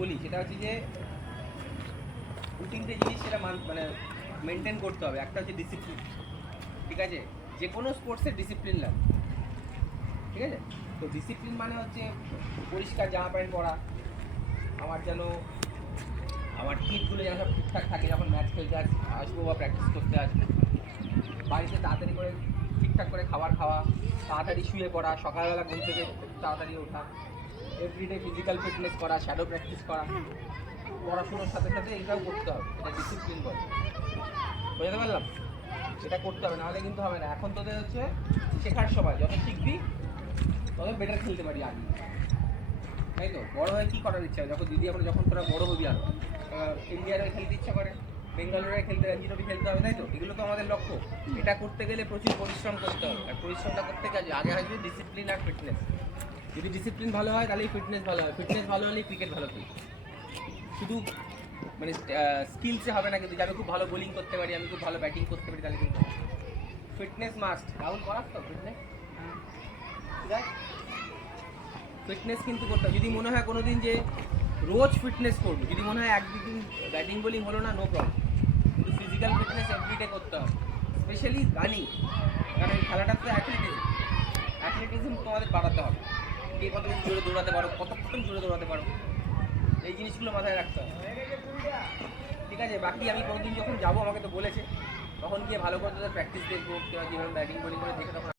বলি সেটা হচ্ছে যে দু তিনটে জিনিস সেটা মানে মেনটেন করতে হবে। একটা হচ্ছে ডিসিপ্লিন, ঠিক আছে? যে কোনো স্পোর্টসের ডিসিপ্লিন লাগে, ঠিক আছে? তো ডিসিপ্লিন মানে হচ্ছে পরিষ্কার জামা প্যান্ট পরা, আমার যেন আমার কিটগুলো যেন সব ঠিকঠাক থাকে, যখন ম্যাচ খেলতে আসবো বা প্র্যাকটিস করতে আসবো। বাড়িতে তাড়াতাড়ি করে ঠিকঠাক করে খাবার খাওয়া, তাড়াতাড়ি শুয়ে পড়া, সকালবেলা ঘুম থেকে তাড়াতাড়ি ওঠা, এভরিডে ফিজিক্যাল ফিটনেস করা, শ্যাডো প্র্যাকটিস করা, পড়াশুনোর সাথে সাথে এটাও করতে হবে। এটা ডিসিপ্লিন বলে, বুঝতে পারলাম? এটা করতে হবে, নাহলে কিন্তু হবে না। এখন তোদের হচ্ছে শেখার সময়, যত শিখবি তত বেটার খেলতে পারি আগে, তাই তো? বড় হয়ে কী করার ইচ্ছা হয় যখন দিদি আমরা যখন তোরা বড় হবি আরও, ইন্ডিয়ার হয়ে খেলতে ইচ্ছা করে, বেঙ্গালুরু হয়ে খেলতে, রঞ্জি ট্রফি খেলতে হবে, তাই তো? এগুলো তো আমাদের লক্ষ্য। এটা করতে গেলে প্রচুর পরিশ্রম করতে হবে, আর পরিশ্রমটা করতে গেলে আগে আসবে ডিসিপ্লিন আর ফিটনেস। যদি ডিসিপ্লিন ভালো হয় তাহলেই ফিটনেস ভালো হয়, ফিটনেস ভালো হলেই ক্রিকেট ভালো খেলি। শুধু মানে স্কিলসে হবে না কিন্তু, যে আমি খুব ভালো বোলিং করতে পারি, আমি খুব ভালো ব্যাটিং করতে পারি, তাহলে কিন্তু ফিটনেস মাস্ট। রাহুল করাস তো ফিটনেস? ঠিক আছে, ফিটনেস কিন্তু করতে হবে। যদি মনে হয় কোনো দিন যে রোজ ফিটনেস করবো, যদি মনে হয় এক দুদিন ব্যাটিং বোলিং হলো না, নো প্রবলেম, কিন্তু ফিজিক্যাল ফিটনেস এভরিডে করতে হবে, স্পেশালি রানিং। কারণ এই খেলাটা তো অ্যাথলেটিজম তোমাদের বাড়াতে হবে। কে কতক্ষণ জোরে দৌড়াতে পারো, কতক্ষণ জোরে দৌড়াতে পারো, এই জিনিসগুলো মাথায় রাখতে হবে, ঠিক আছে? বাকি আমি কোনোদিন যখন যাবো, আমাকে তো বলেছে, তখন গিয়ে ভালো করে তাদের প্র্যাকটিস দেখবো, কিংবা কীভাবে ব্যাটিং বোলিং করে দেখে তখন